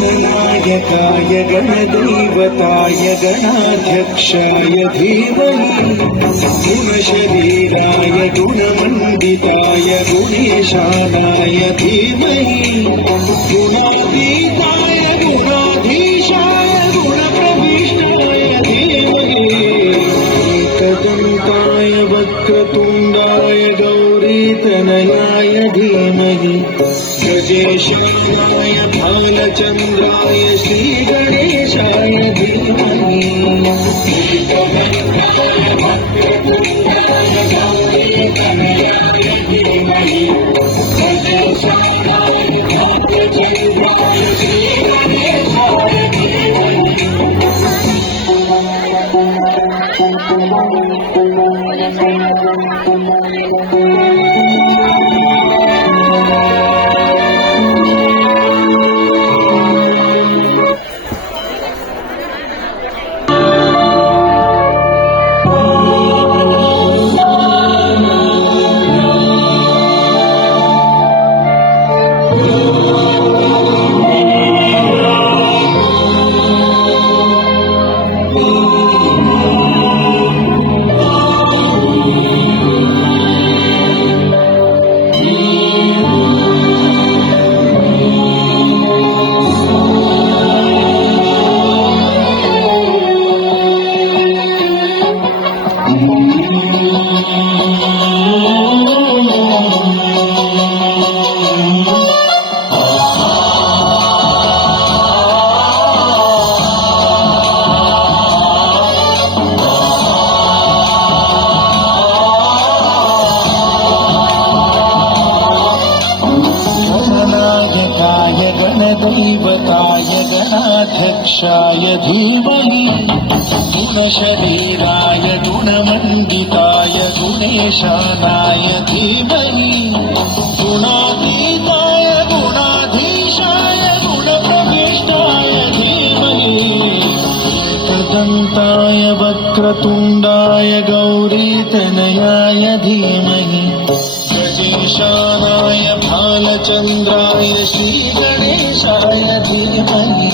गणनायकाय गणदैवताय गणाध्यक्षाय धीमहि गुणशरीराय गुणमण्डिताय गुणेशानाय धीमहि गुणातीताय गुणाधीशाय गुणप्रविष्टाय धीमहि एकदन्ताय वक्रतुण्डाय गौरीतनयाय धीमहि गजेशाय भालचन्द्राय श्रीगणेशाय धीमहि गणदैवताय गणाध्यक्षाय धीमहि गुणशरीराय गुणमण्डिताय गुणेशानाय धीमहि गुणातीताय गुणाधीशाय गुणप्रविष्टाय धीमहि एकदन्ताय वक्रतुण्डाय गौरीतनयाय धीमहि गजेशानाय भालचन्द्राय श्रीगणेशाय धीमहि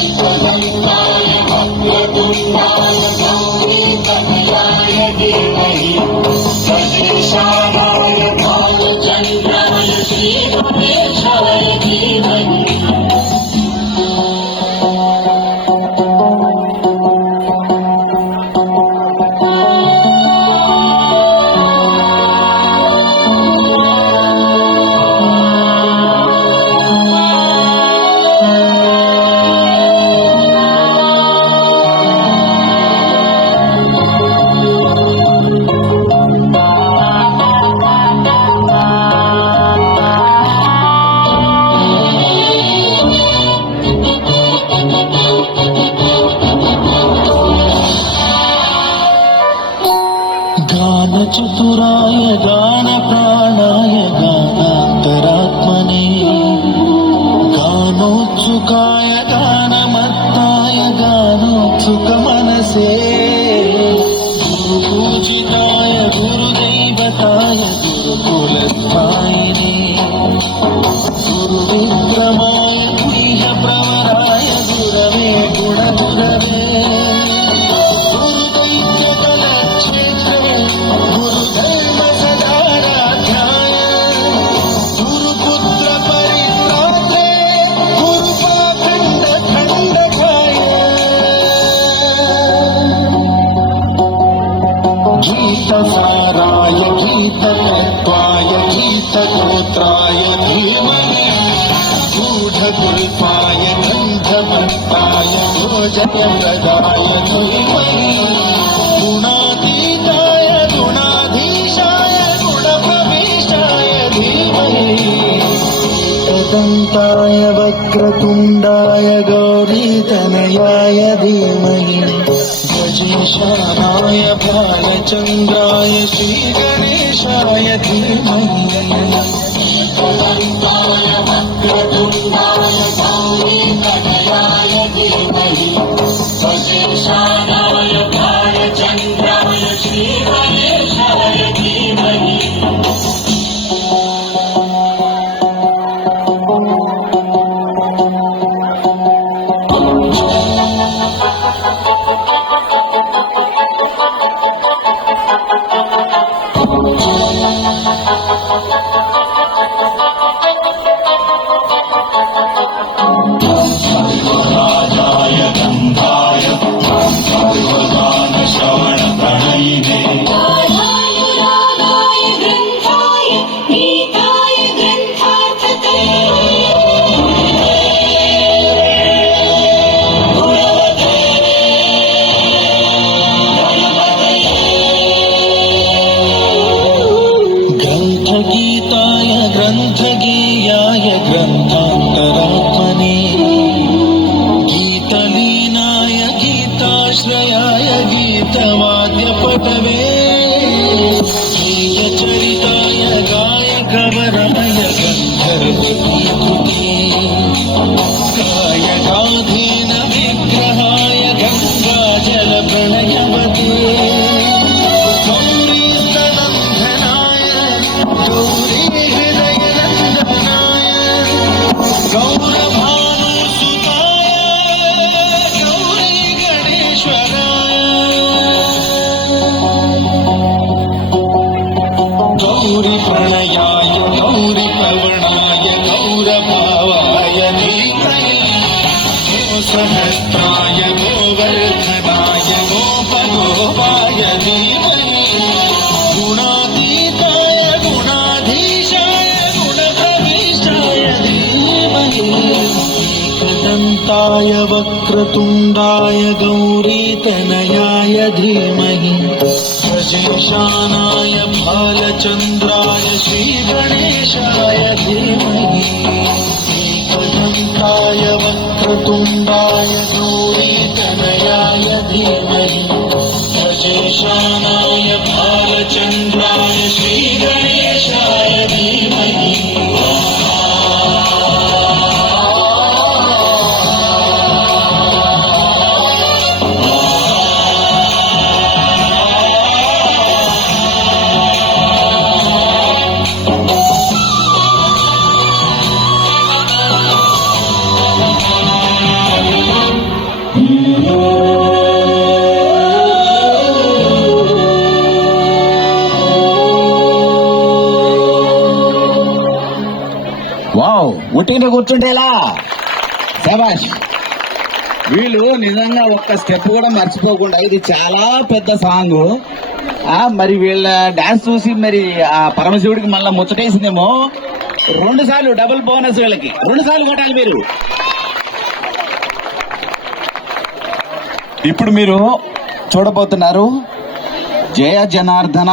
एकदन्ताय वक्रतुण्डाय गौरीतनयाय धीमहि गजेशानाय भालचन्द्राय श्रीगणेशाय धीमहि सहस्राय धीमहि गूढगुल्फाय गन्धमत्ताय भोजनप्रदाय धीमहि गुणातीताय गुणाधीशाय गुणप्रवेशाय धीमहि एकदन्ताय वक्रतुण्डाय गौरीतनयाय धीमहि गजेशानाय भालचन्द्राय श्रीगणेशाय धीमहि एकदन्ताय वक्रतुण्डाय गौरीतनयाय धीमहि गजेशानाय भालचन्द्राय श्रीगणेशाय धीमहि सर्वराजाय गन्धाय सर्वगानश्रवणप्रणयिने गाढानुरागाय ग्रन्थाय गीताय ग्रन्थगीताय ग्रन्थगेयाय ग्रन्थान्तरात्मने गीतलीनाय गीताश्रयाय गीतवाद्यपटवे गीतचरिताय गायकवराय गन्धर्वगीकृते गायकाधीन विग्रहाय गङ्गाजलप्रणयवते गौरीस्तनन्दनाय गौरीहृदयनन्दनाय गौरभानुसुताय गौरीगणेश्वराय गौरीप्रणयाय गौरीपवनाय गौरभावाय धीमहि गोसहस्राय गोवर्धनाय गोपगोपाय धीमहि गुणातीताय गुणाधीशाय गुणप्रविष्टाय धीमहि एकदन्ताय वक्रतुण्डाय गौरीतनयाय धीमहि गजेशानाय भालचन्द्राय श्रीगणेशाय धीमहि एकदन्ताय वक्रतुण्डाय गौरीतनयाय धीमहि गजेशानाय भालचन्द्राय श्रीगणेशाय धीमहि వావ్, ఉట్టిన కూర్చుంటేలా శభాష్. వీళ్ళు నిజంగా ఒక్క స్టెప్ కూడా మర్చిపోకుండా, ఇది చాలా పెద్ద సాంగ్. మరి వీళ్ళ డాన్స్ చూసి మరి ఆ పరమశివుడికి మళ్ళా ముచ్చటేసిందేమో. 2 సార్లు డబుల్ బోనస్, వీళ్ళకి 2 సార్లు కొట్టాలి మీరు. ఇప్పుడు మీరు చూడబోతున్నారు జయ జనార్దన